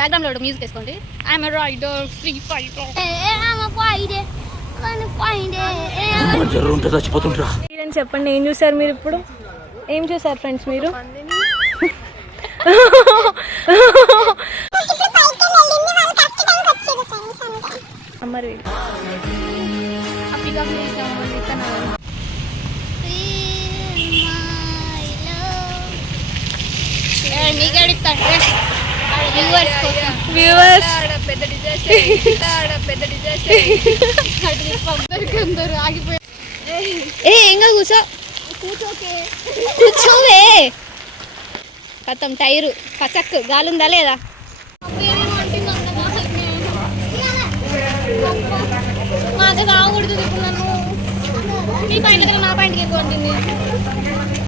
Background లో music వేసుకోండి. I'm a rider free fighter. చెప్పండి, ఏం చూసారు మీరు ఇప్పుడు? ఏం చూసారు ఫ్రెండ్స్ మీరు? మరి కూర్చోవే కథం టైరు పచక్ గాలుందా లేదా? మాకు కాకూడదు ఇప్పుడు నన్ను. మీ పాయింట్ నా పాయింట్కి ఎక్కువ ఉంటుంది.